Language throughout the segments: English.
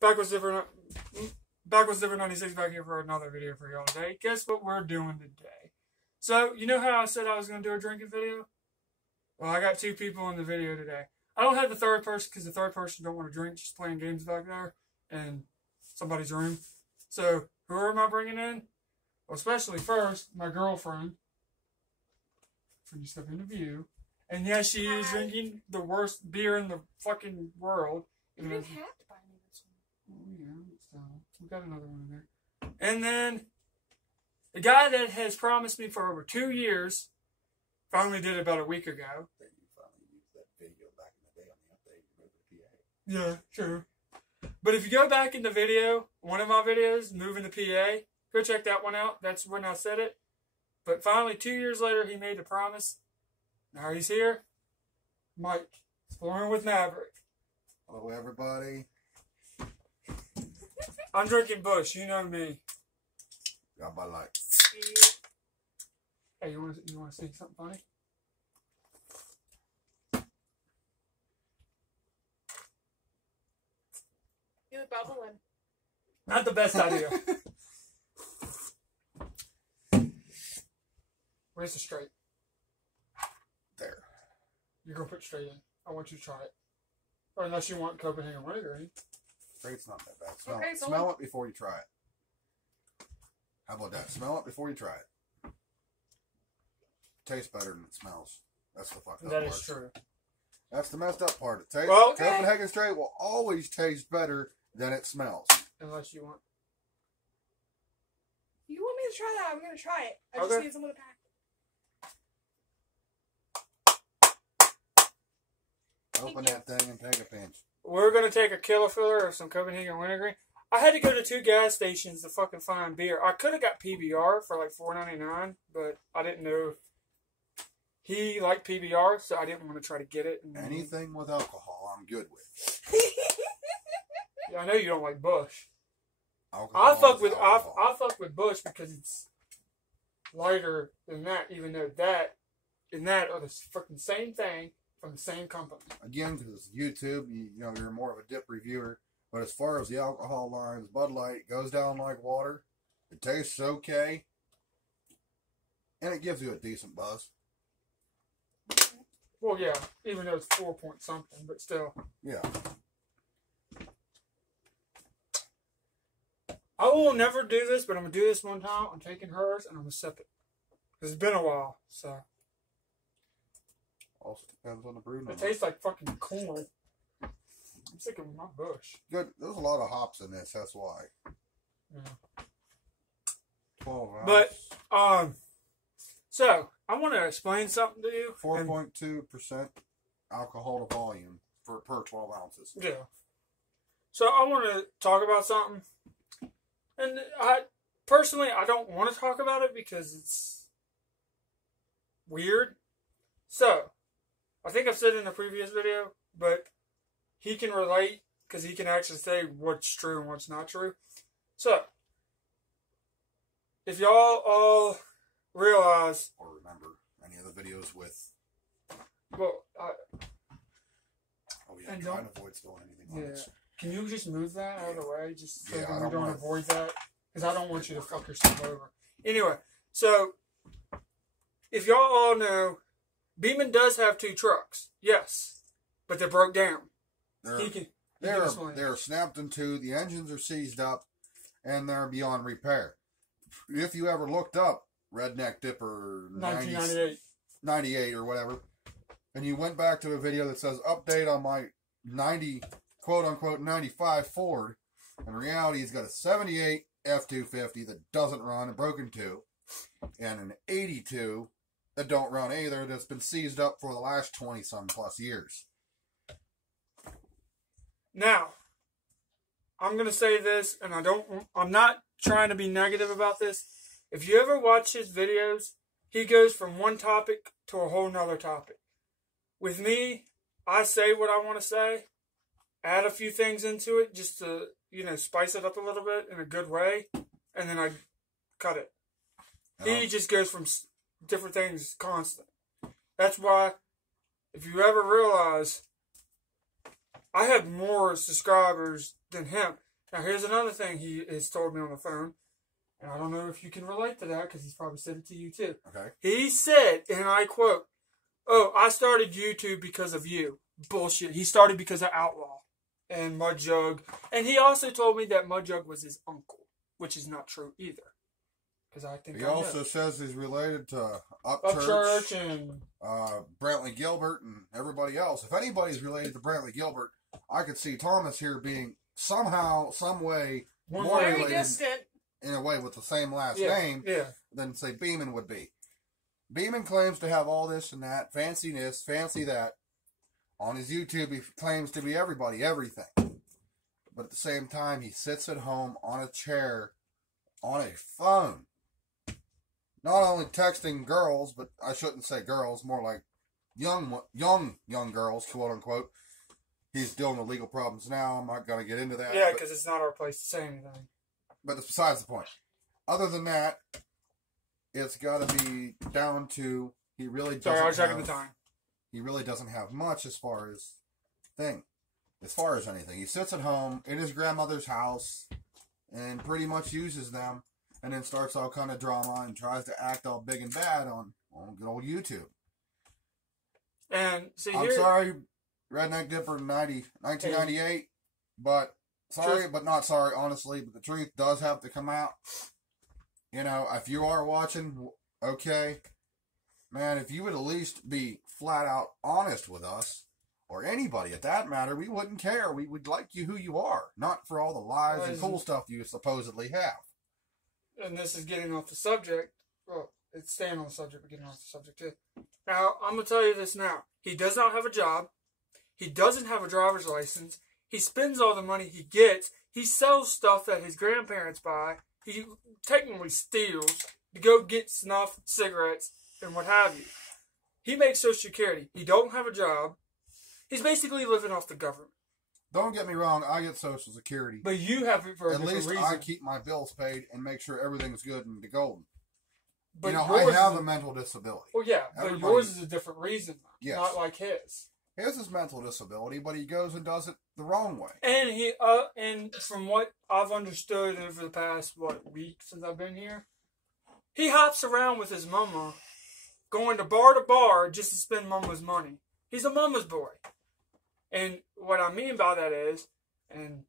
Backwards Zipper 96 back here for another video for y'all today. Guess what we're doing today? So, you know how I said I was going to do a drinking video? Well, I got two people in the video today. I don't have the third person because the third person don't want to drink, just playing games back there in somebody's room. So, who am I bringing in? Well, especially first, my girlfriend. Before you step into view. And yes, she is drinking the worst beer in the fucking world. You didn't have to buy me this one. Oh, yeah, so we got another one in there. And then, the guy that has promised me for over 2 years finally did it about a week ago. That you finally used that video back in the day on the update, moving to PA. Yeah, true. But if you go back in the video, one of my videos, moving to PA, go check that one out. That's when I said it. But finally, 2 years later, he made the promise. Now he's here. Mike, exploring with Maverick. Hello, everybody. I'm drinking Bush. You know me. Got my light. Hey, you want to see something funny? You look bubbling. Not the best idea. Where's the straight? There. You're going to put straight in. I want you to try it. Or unless you want Copenhagen wintergreen. Straight's not that bad. Smell, Okay, so smell it before you try it. How about that? Smell it before you try it. Tastes better than it smells. That's the fucked up That part. is true. That's the messed up part. Well, Copenhagen Straight will always taste better than it smells. Unless you want. You want me to try that? I'm going to try it. I just Okay. need someone to pack it. Open that thing and take a pinch. We're going to take a killer filler of some Copenhagen wintergreen. I had to go to 2 gas stations to fucking find beer. I could have got PBR for like $4.99, but I didn't know he liked PBR, so I didn't want to try to get it. And Anything with alcohol, I'm good with. Yeah, I know you don't like Bush. Alcohol I fuck is with alcohol. I fuck with Bush because it's lighter than that, even though that and that are the freaking same thing from the same company. Again, because YouTube, you know, you're more of a dip reviewer. But as far as the alcohol lines, Bud Light goes down like water. It tastes okay. And it gives you a decent buzz. Well, yeah, even though it's 4 point something, but still. Yeah. I will never do this, but I'm going to do this one time. I'm taking hers and I'm going to sip it. It's been a while, so. Also depends on the brew number. It tastes like fucking corn. I'm sick of my Bush. Good. There's a lot of hops in this, that's why. Yeah. 12 ounce. But, so, I want to explain something to you. 4.2% alcohol to volume per 12 ounces. Yeah. So I want to talk about something. And personally, I don't want to talk about it because it's weird. So, I think I've said in a previous video, but he can relate because he can actually say what's true and what's not true. So, if y'all all realize... Or remember any of the videos with... Well, Oh yeah, and try don't- and avoid spilling anything on yeah. this. Can you just move that out of the way? Just so Yeah, that I we don't don't wanna- avoid that. Because I don't want you to fuck yourself over. Anyway, so, if y'all all know, Beeman does have 2 trucks. Yes. But they're broke down. He can explain. They're snapped in two, the engines are seized up, and they're beyond repair. If you ever looked up Redneck Dipper 1998. 98 or whatever, and you went back to a video that says update on my 90, quote unquote 95 Ford, in reality he's got a 78 F-250 that doesn't run, a broken 2, and an 82 that don't run either, that's been seized up for the last 20 some plus years. Now, I'm going to say this, and I'm not trying to be negative about this. If you ever watch his videos, he goes from one topic to a whole nother topic. With me, I say what I want to say, add a few things into it just to, spice it up a little bit in a good way, and then I cut it. He just goes from different things constant. That's why, if you ever realize, I have more subscribers than him. Now, here's another thing he has told me on the phone, and I don't know if you can relate to that because he's probably said it to you too. Okay. He said, and I quote, "Oh, I started YouTube because of you." Bullshit. He started because of Outlaw and Mudjug. And he also told me that Mudjug was his uncle, which is not true either. Because I think He I know. also says he's related to Upchurch and Brantley Gilbert and everybody else. If anybody's related to Brantley Gilbert, I could see Thomas here being somehow, some way, more Very related distant. in a way with the same last yeah, name yeah. than, say, Beeman would be. Beeman claims to have all this and that, fancy this, fancy that. On his YouTube, he claims to be everybody, everything. But at the same time, he sits at home on a chair, on a phone. Not only texting girls, but I shouldn't say girls, more like young girls, quote unquote. He's dealing with legal problems now. I'm not going to get into that. Yeah, because it's not our place to say anything. But that's besides the point. Other than that, it's got to be down to he really doesn't. Sorry, I was checking the time. He really doesn't have much as far as anything. He sits at home in his grandmother's house and pretty much uses them, and then starts all kind of drama and tries to act all big and bad on good old YouTube. And see, I'm here, sorry, Redneck Dipper 1998, but sorry, but not sorry, honestly. But the truth does have to come out. You know, if you are watching, okay, man, if you would at least be flat out honest with us, or anybody at that matter, we wouldn't care. We would like you who you are, not for all the lies and cool stuff you supposedly have. and this is getting off the subject. Well, it's staying on the subject, but getting off the subject too. Now, I'm going to tell you this now. He does not have a job. He doesn't have a driver's license. He spends all the money he gets. He sells stuff that his grandparents buy. He technically steals to go get snuff, cigarettes, and what have you. He makes Social Security. He don't have a job. He's basically living off the government. Don't get me wrong, I get Social Security. But you have it for a At different least reason. I keep my bills paid and make sure everything's good and the golden. But you know, yours I have is a mental disability. Well, yeah, but Everybody- yours is a different reason, Yes. not like his. His is mental disability, but he goes and does it the wrong way. And and from what I've understood over the past week since I've been here, he hops around with his mama, going to bar just to spend mama's money. He's a mama's boy. And what I mean by that is, and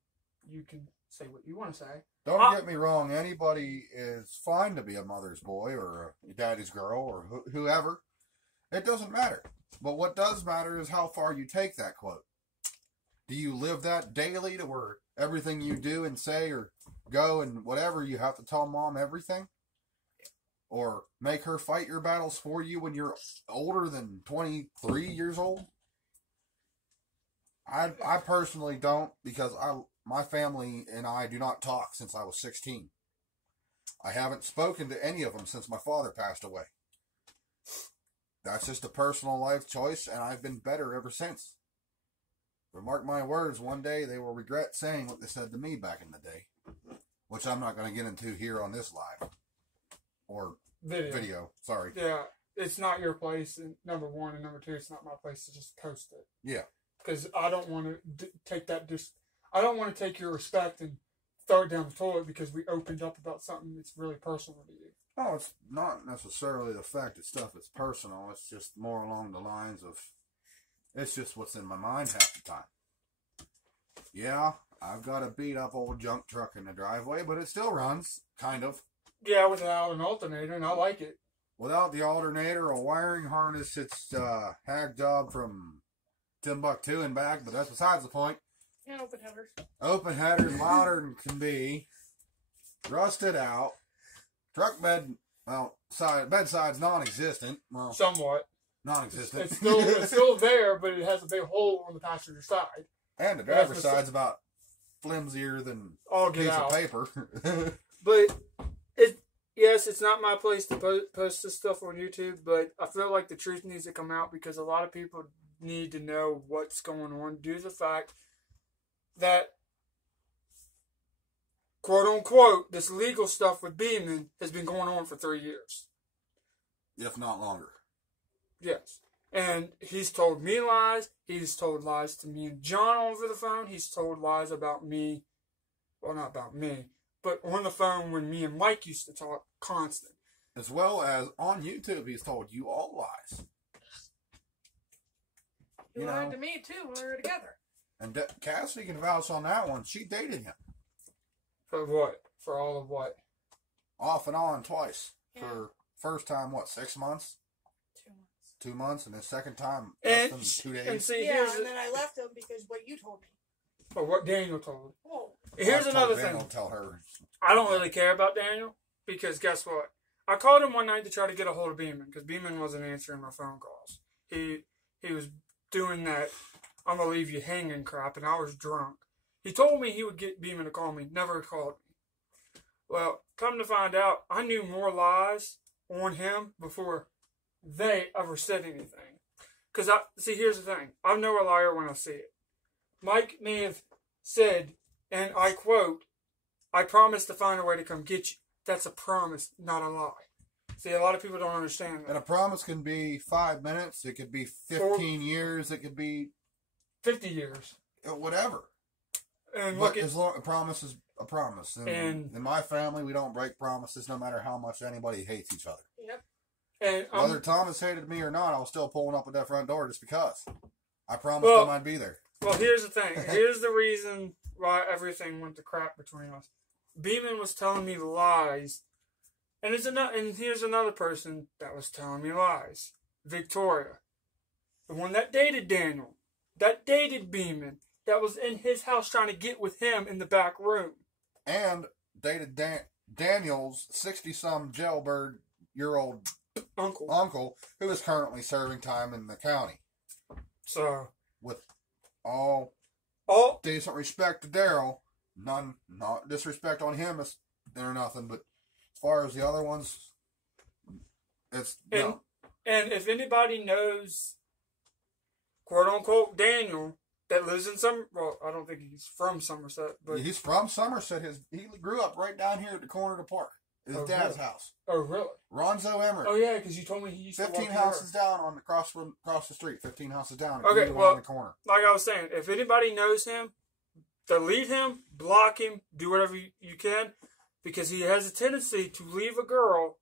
you can say what you want to say. Don't get me wrong, anybody is fine to be a mother's boy or a daddy's girl or whoever. It doesn't matter. But what does matter is how far you take that quote. Do you live that daily to where everything you do and say or go and whatever, you have to tell mom everything? Or make her fight your battles for you when you're older than 23 years old? I personally don't, because my family and I do not talk since I was 16. I haven't spoken to any of them since my father passed away. That's just a personal life choice, and I've been better ever since. But mark my words, one day they will regret saying what they said to me back in the day, which I'm not going to get into here on this live or video. Sorry. Yeah, it's not your place, and number one, and number two, it's not my place to just post it. Yeah. Because I don't want to take that. I don't want to take your respect and throw it down the toilet because we opened up about something that's really personal to you. No, it's not necessarily the fact that stuff is personal. It's just more along the lines of, it's just what's in my mind half the time. Yeah, I've got a beat up old junk truck in the driveway, but it still runs, kind of. Yeah, without an alternator, and I like it. Without the alternator, a wiring harness, it's hack job from Timbuktu and back, but that's besides the point. And open headers. Open headers, louder than can be. Rusted out. Truck bed, well, bedside's non-existent. Well, Somewhat. non-existent. It's still there, but it has a big hole on the passenger side. And the driver's side's about flimsier than I'll a get piece out. of paper. But yes, it's not my place to post this stuff on YouTube, but I feel like the truth needs to come out because a lot of people need to know what's going on due to the fact that, quote unquote, this legal stuff with Beeman has been going on for 3 years. If not longer. Yes. And he's told me lies. He's told lies to me and John over the phone. He's told lies about me well, not about me, but on the phone when me and Mike used to talk constant. As well as on YouTube, he's told you all lies. He You lied know. to me too when we were together. And Cassidy can vouch on that one. She dated him For what? For all of what? off and on twice. Yeah. For first time, what, 6 months? 2 months. 2 months, and the second time, less than 2 days. And see, Yeah, here's and then I left him because what you told me. or what Daniel told. Whoa. Here's I told another Daniel thing. to tell her. I don't really care about Daniel because guess what? I called him one night to try to get a hold of Beeman because Beeman wasn't answering my phone calls. He was doing that I'm gonna leave you hanging crap, and I was drunk. He told me he would get Beeman to call me, never called me. Well, come to find out, I knew more lies on him before they ever said anything. Because here's the thing. I know a liar when I see it. Mike may have said, and I quote, I promise to find a way to come get you. That's a promise, not a lie. See, a lot of people don't understand And that. a promise can be 5 minutes. It could be 15 years. It could be 50 years. whatever. And But look at, as long a promise is a promise. And in my family, we don't break promises no matter how much anybody hates each other. Yep. and Whether Thomas hated me or not, I was still pulling up at that front door just because. I promised him I'd be there. well, here's the thing. Here's the reason why everything went to crap between us. Beeman was telling me lies, and here's another person that was telling me lies. Victoria, the one that dated Daniel, that dated Beeman, that was in his house trying to get with him in the back room. And dated Daniel's 60-some jailbird-year-old uncle, who is currently serving time in the county. So, With all all decent respect to Daryl, not disrespect on him or nothing, but as far as the other ones, it's no. and if anybody knows, quote unquote, Daniel that lives in I don't think he's from Somerset, but He's from Somerset. He grew up right down here at the corner of the park. His Oh, dad's really? house. oh really? Ronzo Emmerich. Oh yeah, because you told me he used to 15 walk houses down on across the street. 15 houses down. Okay, immediately well- on the corner. Like I was saying, if anybody knows him, delete him, block him, do whatever you can, because he has a tendency to leave a girl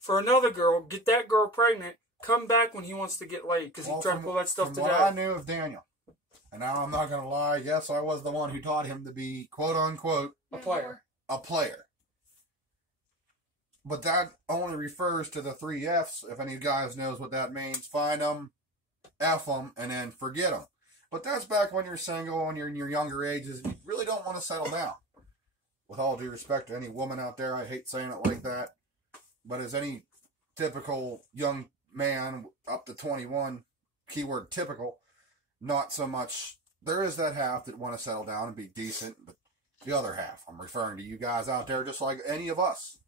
for another girl, get that girl pregnant, come back when he wants to get laid, because he tried to pull that stuff from what I today. knew of Daniel, and now I'm not going to lie, yes, I was the one who taught him to be, quote unquote, A player. a player. But that only refers to the 3 F's. If any guys knows what that means, find them, F them, and then forget them. But that's back when you're single and you're in your younger ages and you really don't want to settle down. With all due respect to any woman out there, I hate saying it like that. But as any typical young man up to 21, keyword typical, not so much. There is that half that want to settle down and be decent, but the other half, I'm referring to you guys out there just like any of us.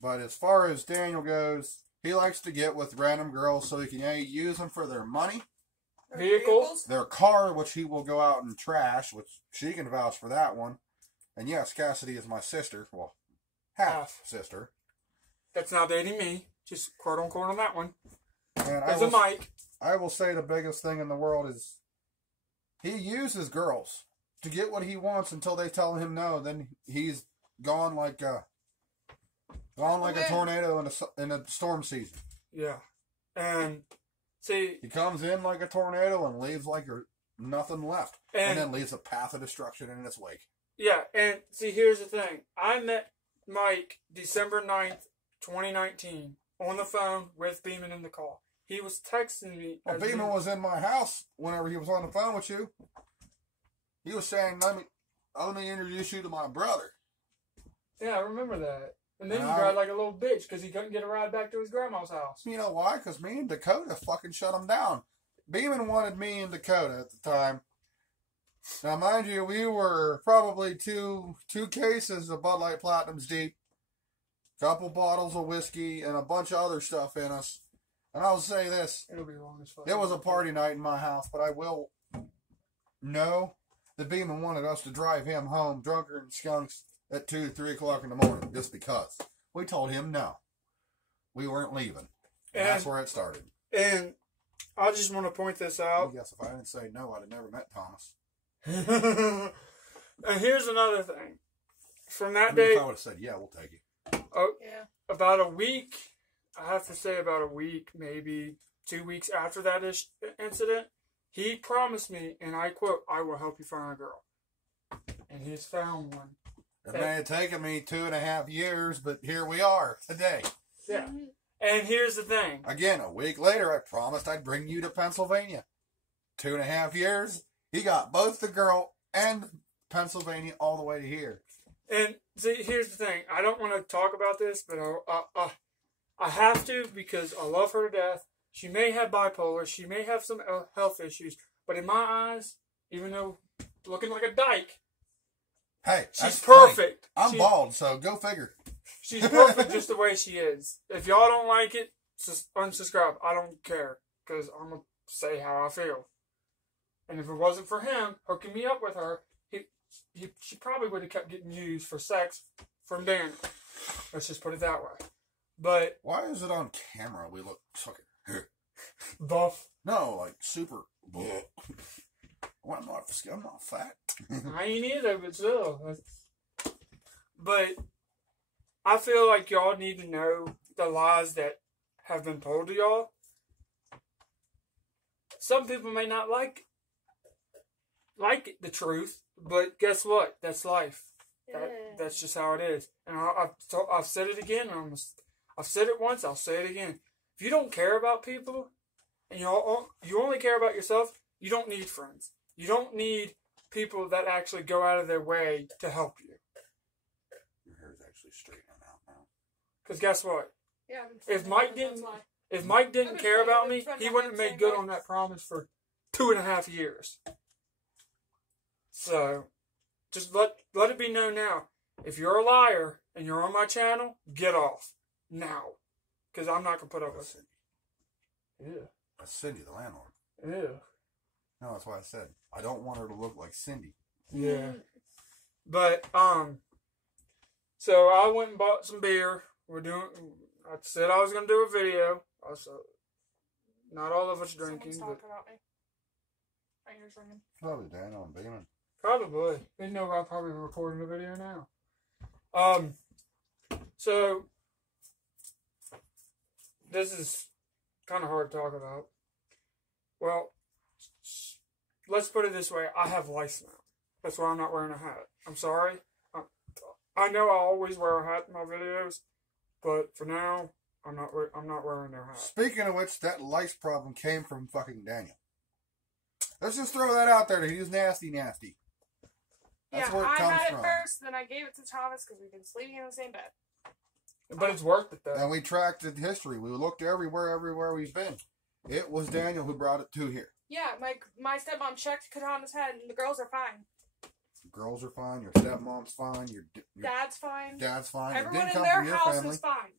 But as far as Daniel goes, he likes to get with random girls so he can use them for their money, Or Vehicles? their car, which he will go out and trash, which she can vouch for that one. And yes, Cassidy is my sister. Well, half sister. That's not dating me. Just quote unquote on that one. And There's a mic. I will say the biggest thing in the world is he uses girls to get what he wants until they tell him no. Then he's gone like a tornado in a storm season. Yeah. And see, He comes in like a tornado and leaves like nothing left, and then leaves a path of destruction in its wake. yeah, and see, here's the thing. I met Mike December 9th, 2019, on the phone with Beeman in the call. He was texting me. Well, as Beeman we- was in my house whenever he was on the phone with you. He was saying, let me introduce you to my brother. Yeah, I remember that. And then And he I- cried like a little bitch because he couldn't get a ride back to his grandma's house. You know why? Because me and Dakota fucking shut him down. Beeman wanted me and Dakota at the time. Now, mind you, we were probably two cases of Bud Light Platinums deep, couple bottles of whiskey, and a bunch of other stuff in us. And I'll say this. It'll be long as fuck. It was a party night in my house, but I will know that Beeman wanted us to drive him home drunker than skunks at 2 to 3 o'clock in the morning just because. We told him no. We weren't leaving. And that's where it started. And I just want to point this I out. guess if I didn't say no, I'd have never met Thomas. And here's another thing. From that If day, I would have said, yeah, we'll take it. Yeah. about a week, I have to say about a week, maybe 2 weeks after that incident, he promised me, and I quote, "I will help you find a girl." And he's found one. It may have taken me 2.5 years, but here we are today. Yeah. And here's the thing. Again, a week later, I promised I'd bring you to Pennsylvania. 2.5 years, he got both the girl and Pennsylvania all the way to here. And see, here's the thing. I don't want to talk about this, but I have to because I love her to death. She may have bipolar. She may have some health issues. But in my eyes, even though looking like a dyke, Hey, she's that's perfect. funny. I'm bald, so go figure. She's perfect just the way she is. If y'all don't like it, just unsubscribe. I don't care because I'm going to say how I feel. And if it wasn't for him hooking me up with her, she probably would have kept getting used for sex from Daniel. Let's just put it that way. But Why is it on camera? We look fucking buff. no, like super. Well, I'm not fat. I ain't either, but still. But I feel like y'all need to know the lies that have been told to y'all. Some people may not like the truth, but guess what? That's life. That's just how it is. And I've said it again. I've said it once. I'll say it again. If you don't care about people, and you only care about yourself, you don't need friends. You don't need people that actually go out of their way to help you. Your hair's actually straightening out now. Because guess what? Yeah. If Mike didn't care about me, he wouldn't have made good on that promise for 2.5 years. So, just let it be known now. If you're a liar and you're on my channel, get off now, because I'm not gonna put up with it. Yeah. That's Cindy, the landlord. Yeah. No, that's why I said I don't want her to look like Cindy. Yeah. But so I went and bought some beer. I said I was gonna do a video. Also, not all of us drinking, Someone's but talking about me. My ears ringing. Probably Daniel and Beeman. probably. They know I'm probably recording a video now. So this is kind of hard to talk about. Well, let's put it this way. I have lice now. That's why I'm not wearing a hat. I'm sorry. I know I always wear a hat in my videos, but for now, I'm not wearing their hat. Speaking of which, that lice problem came from fucking Daniel. Let's just throw that out there that he was nasty. That's Yeah, where it I comes had from. it first, then I gave it to Thomas because we've been sleeping in the same bed. But it's worth it, though. And we tracked the history. We looked everywhere we've been. It was Daniel who brought it to here. Yeah, my stepmom checked Katana's head, and the girls are fine. Girls are fine. Your stepmom's fine. Your Dad's fine. dad's fine. Everyone it didn't in come their from your house family. is fine.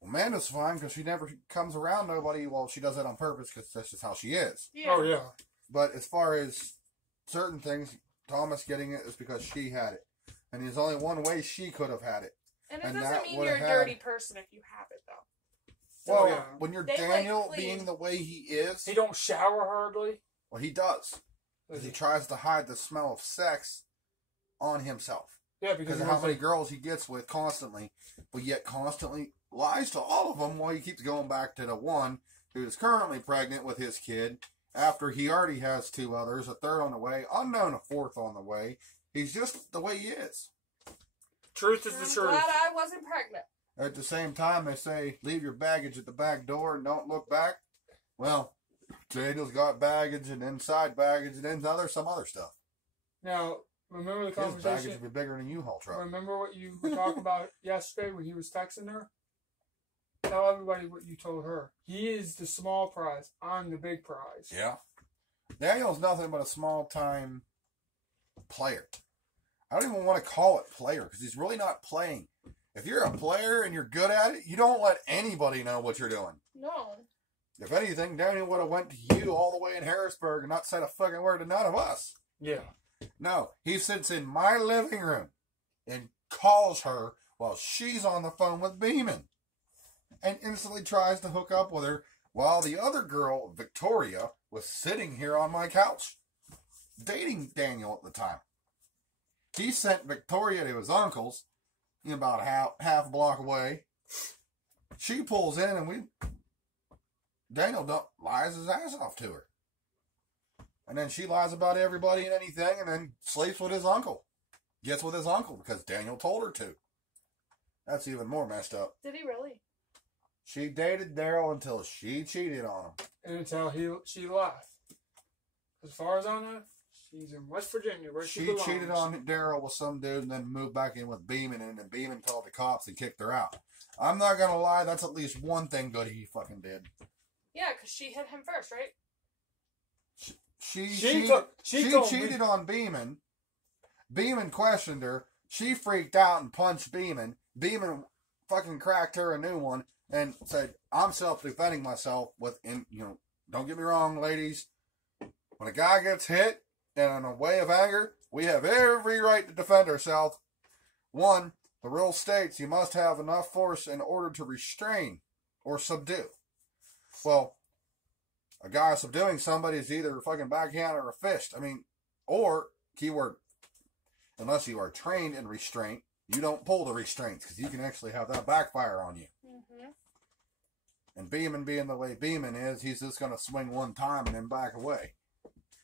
Well, Amanda's fine because she never comes around nobody. Well, she does that on purpose because that's just how she is. Yeah. Oh, yeah. But as far as certain things, Thomas getting it is because she had it. And there's only one way she could have had it. And it And doesn't that mean would've you're a had- dirty person if you have it, though. Well, yeah. when you're They, like, Daniel clean. being the way he is, He don't shower hardly. well, he does. Because he tries to hide the smell of sex on himself. Yeah, Because because of how many girls he gets with constantly, but yet constantly lies to all of them while he keeps going back to the one who is currently pregnant with his kid after he already has 2 others, a third on the way, unknown a 4th on the way. He's just the way he is. Truth is the I'm truth. glad I wasn't pregnant. At the same time, they say, leave your baggage at the back door and don't look back. Well, Daniel's got baggage and inside baggage and then some other stuff. Now, remember the His baggage conversation? would be bigger than a U-Haul truck. Remember what you were talking about yesterday when he was texting her? Tell everybody what you told her. He is the small prize. I'm the big prize. Yeah. Daniel's nothing but a small-time player. I don't even want to call it player because he's really not playing. If you're a player and you're good at it, you don't let anybody know what you're doing. No. If anything, Daniel would have went to you all the way in Harrisburg and not said a fucking word to none of us. Yeah. No, he sits in my living room and calls her while she's on the phone with Beeman and instantly tries to hook up with her while the other girl, Victoria, was sitting here on my couch dating Daniel at the time. He sent Victoria to his uncle's, about half a block away. She pulls in, and Daniel lies his ass off to her. And then she lies about everybody and anything, and then sleeps with his uncle. Gets with his uncle because Daniel told her to. That's even more messed up. Did he really? She dated Daryl until she cheated on him. And until she left. As far as I know, she's in West Virginia where she belongs. Cheated on Daryl with some dude and then moved back in with Beeman, and then Beeman called the cops and kicked her out. I'm not gonna lie, that's at least one thing good he fucking did. Yeah, because she hit him first, right? She cheated on Beeman. Beeman questioned her. She freaked out and punched Beeman. Beeman fucking cracked her a new one and said, "I'm self-defending myself with," don't get me wrong, ladies. When a guy gets hit and in a way of anger, we have every right to defend ourselves. One, the rule states you must have enough force in order to restrain or subdue. Well, a guy subduing somebody is either a fucking backhand or a fist. Or, keyword, unless you are trained in restraint, you don't pull the restraints because you can actually have that backfire on you. Mm-hmm. And Beeman being the way Beeman is, he's just going to swing one time and then back away.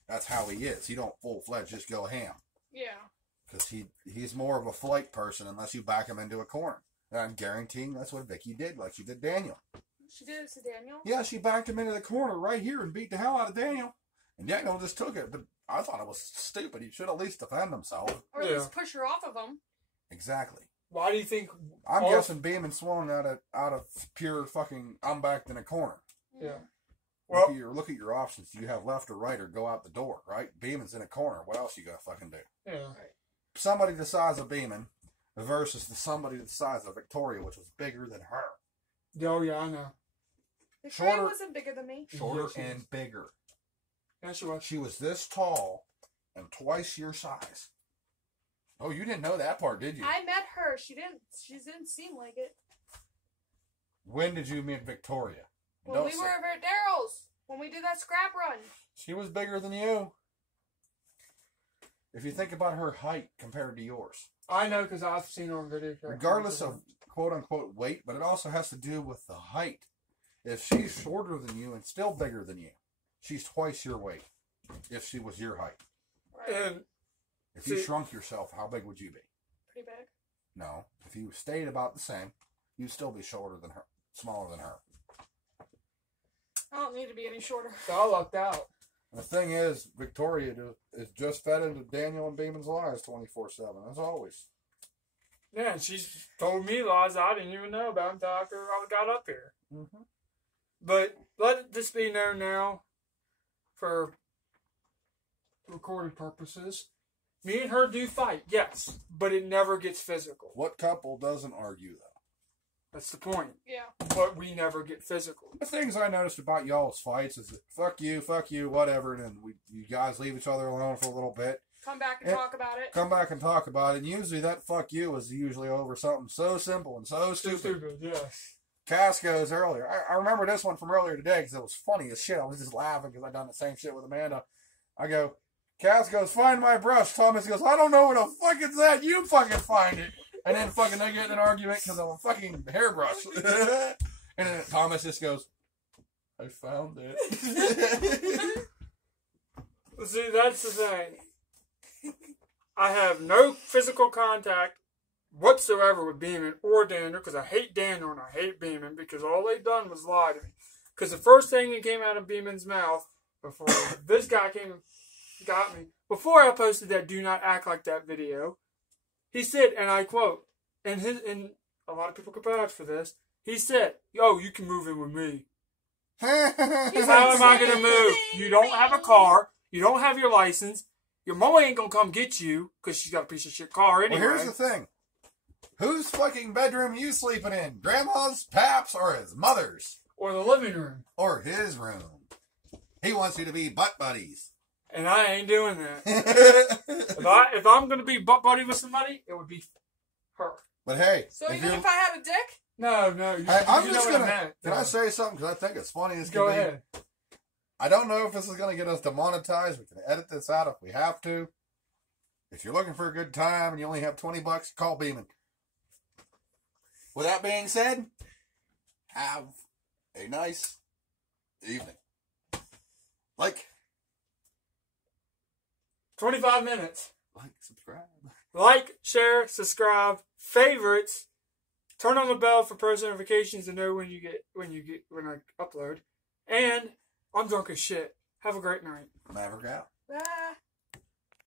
That's how he is. He don't full-fledged just go ham. Yeah. Because he's more of a flight person unless you back him into a corner. And I'm guaranteeing that's what Vicky did, like she did Daniel. She did it to Daniel? Yeah, she backed him into the corner right here and beat the hell out of Daniel. And Daniel just took it, but I thought it was stupid. He should at least defend himself. Or at least push her off of him. Exactly. Why do you think... I'm guessing Beeman swung out of pure fucking, I'm backed in a corner. Yeah. Well, look at your options. Do you have left or right or go out the door, right? Beeman's in a corner. What else you gonna fucking do? Yeah. Somebody the size of Beeman versus somebody the size of Victoria, which was bigger than her. Oh, yeah, I know. Victoria wasn't bigger than me. Shorter and bigger. Yeah, she was. She was this tall and twice your size. Oh, you didn't know that part, did you? I met her. She didn't seem like it. When did you meet Victoria? When we were over at Daryl's. When we did that scrap run. She was bigger than you. If you think about her height compared to yours. I know because I've seen her on video. Regardless of quote-unquote weight, but it also has to do with the height. If she's shorter than you and still bigger than you, she's twice your weight. If she was your height. And if you shrunk yourself, how big would you be? Pretty big. No. If you stayed about the same, you'd still be shorter than her, smaller than her. I don't need to be any shorter. So I lucked out. The thing is, Victoria is just fed into Daniel and Beeman's lies 24/7, as always. Yeah, and she's told me lies I didn't even know about until after I got up here. Mm-hmm. But let this be known now, for recorded purposes. Me and her do fight, yes, but it never gets physical. What couple doesn't argue, though? That's the point. Yeah. But we never get physical. The things I noticed about y'all's fights is that fuck you, whatever, and then you guys leave each other alone for a little bit. Come back and talk about it. Come back and talk about it, and usually that fuck you is usually over something so simple and so stupid. Yes. Casco's earlier. I remember this one from earlier today because it was funny as shit. I was just laughing because I done the same shit with Amanda. I go, Casco's, find my brush. Thomas goes, I don't know where the fuck it's at. You fucking find it. And then fucking they get in an argument because of a fucking hairbrush. And then Thomas just goes, I found it. See, that's the thing. I have no physical contact whatsoever with Beeman or Daniel because I hate Daniel and I hate Beeman because all they done was lie to me. Because the first thing that came out of Beeman's mouth before this guy came and got me, before I posted that Do Not Act Like That video, he said, and I quote, and a lot of people could vouch for this, he said, yo, you can move in with me. How am I going to move? You don't have a car. You don't have your license. Your mama ain't going to come get you because she's got a piece of shit car anyway. Well, here's the thing. Whose fucking bedroom you sleeping in? Grandma's, Pap's, or his mother's? Or the living room. Or his room. He wants you to be butt buddies. And I ain't doing that. if I'm going to be butt buddy with somebody, it would be her. But hey. So even if I had a dick? No. I'm just going to... Can I say something? Because I think it's funny as can be. Go ahead. I don't know if this is going to get us demonetized. We can edit this out if we have to. If you're looking for a good time and you only have $20, call Beeman. With that being said, have a nice evening. 25 minutes. Subscribe. Like, share, subscribe, favorites. Turn on the bell for post notifications to know when I upload. And I'm drunk as shit. Have a great night. Maverick out. Ah.